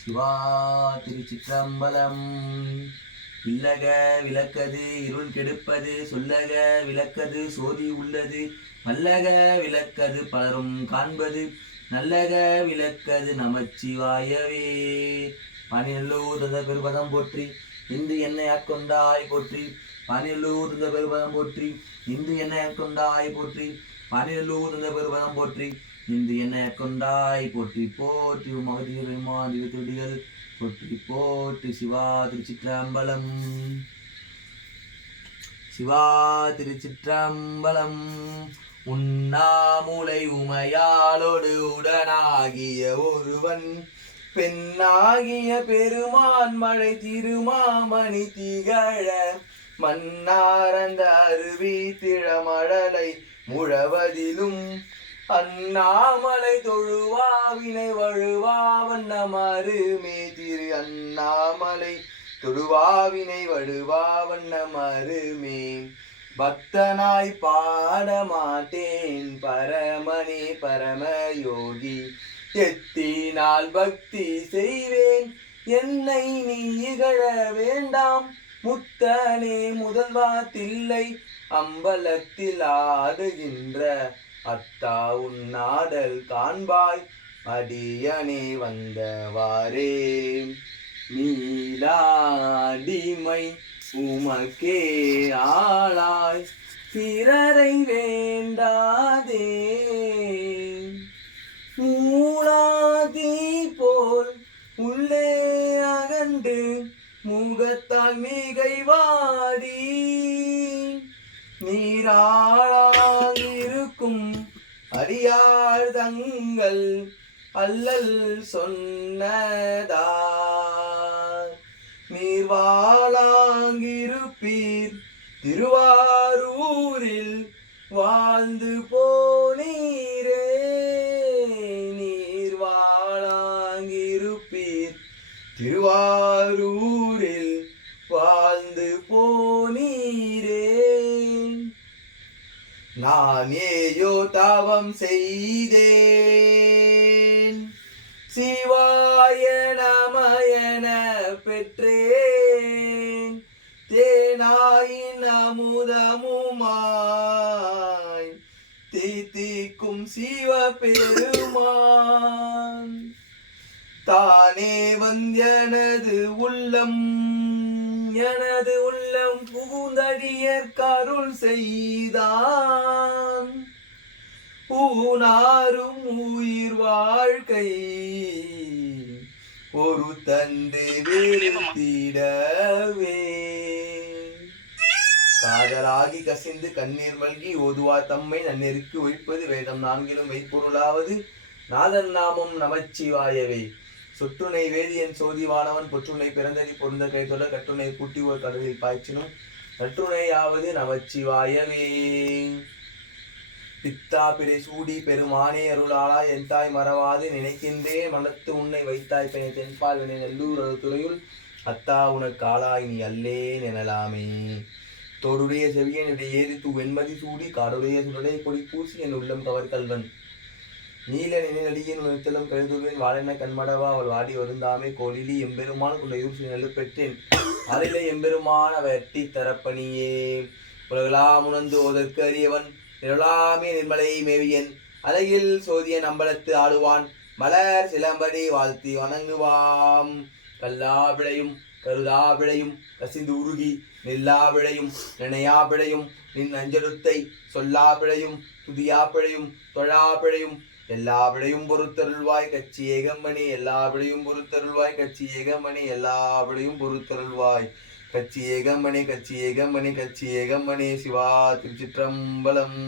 சிவா திருச்சிற்றம்பலம். இல்லக விளக்கது இருள் கெடுப்பது, சொல்லக விளக்கது சோதி உள்ளது, மல்லக விளக்கது பலரும் காண்பது, நல்லக விளக்கது நமச்சிவாயவே. பனிநல்லூர் தந்த பெருபதம் போற்றி, இந்து என்னை ஆட்கொண்டாய் போற்றி. பனிநல்லூர் தந்த பெருபதம் போற்றி, இந்து என்னை ஆட்கொண்டாய் போற்றி. பனிநல்லூர் தந்த பெருபதம் போற்றி, இந்து என்னை கொண்டாய் போற்றி போற்றி. மகதிகள் போற்றி போற்றி. சிவா திருச்சிற்றம்பலம். சிவா திருச்சிற்றம்பலம். உண்ணாமுலை உமையாளோடு உடனாகிய ஒருவன், பெண்ணாகிய பெருமான் மழை திருமாமணி திகழ, மன்னாரந்த அருவி திழமழலை முழவதிலும், அண்ணாமலை தொழுவாவினை வழுவா வண்ணமருமே திரு. அண்ணாமலை தொழுவாவினை வழுவா வண்ணமருமே. பக்தனாய் பாடமாட்டேன் பரமனே பரமயோகி, எத்தினால் பக்தி செய்வேன் என்னை நீ இகழ வேண்டாம். முத்தனே முதல்வா தில்லை அம்பலத்தில் ஆடுகின்ற, அத்தா உன்னாடல் காண்பாய் அடியனே வந்தவாறே. மீளாடிமை உமக்கே ஆளாய் பிறரை வேண்டாதே, மூளாதி போல் உள்ளே அகண்டு முகத்தால் மிகை வாடி, நீராளாயிருக்கும் அடியார் தங்கள் அல்லல் சொன்னதார், நீர்வாளாங்கிருப்பீர் திருவாரூரில் வாழ்ந்து போனீரே. நீர்வாளாங்கிருப்பீர் திருவாரூரில் வாழ்ந்து போனீரே. நான் ஏயோ தவம் செய்தேன், சிவாய நமயன பெற்றேன், தேனாயின் அமுதமுமாய் தீத்திக்கும் சிவபெருமான், தானே வந்தனது உள்ளம் எனது உள்ளம் புகுந்தடியர் கருள் செய்தான், ஊனாரும் உயிர் வாழ்க்கை ஒரு தந்து வீழ்த்திடவே. காதலாகி கசிந்து கண்ணீர் மல்கி ஓதுவா தம்மை நன்னெருக்கு ஒழிப்பது, வேதம் நான்கிலும் மெய்ப்பொருளாவது நாதன் நாமம் நமச்சிவாயவே. சொற்றுனை வேதியன் சோதிவானவன் பொற்றுனை பிறந்தடி பொருந்த கைத்தொட, கட்டுனை கூட்டி ஒரு கடலில் பாய்ச்சினும் நற்றுணையாவது நமச்சிவாயவே. பித்தா பிறை சூடி பெருமானே அருளாளாய், என் தாய் மறவாது நினைக்கின்றேன் மனத்து உன்னை வைத்தாய் பெண் தென்பால் வினை நல்லூர் துறையுள், அத்தா உனக்கு ஆளாய் நீ அல்லேன் எனலாமே. தோடுடைய செவியனுடைய ஏறி தூ வெண்மதி சூடி, காடுடைய சுடலை கொடி பூசி என் உள்ளம் கவர் கல்வன், நீல நினைநடியின் உணர்த்தலும் கழுதுவேன் வாழென கண்மடவா அவள் வாடி வருந்தாமே. கோலிலி எம்பெருமான குண்டையூர் நெல்லு பெற்றேன், அதிலே எம்பெருமான வெட்டி தரப்பணியே. உலகலாம் உணர்ந்து ஓதற்கு அறியவன், நிரலாமே நிர்மலை மேவியன், அழகில் சோதியன் அம்பலத்து ஆடுவான், மலர் சிலம்படி வாழ்த்தி வணங்குவாம். கல்லா விளையும் கருதா விளையும் கசிந்து உருகி, நெல்லா விளையும் நினையா விளையும் நின் அஞ்சலுத்தை, சொல்லா பிழையும் துதியா பிழையும் தொழா பிழையும், எல்லா விடையும் பொறுத்தருள்வாய் கட்சி ஏகம்பணி, எல்லா விடையும் பொறுத்தருள்வாய் கட்சி ஏகம்பணி, எல்லா விடையும் பொறுத்தருள்வாய் கட்சி ஏகம்பணி, கட்சி ஏகம்பணி, கட்சி ஏகம்பணி. சிவா திருச்சிற்றம்பலம்.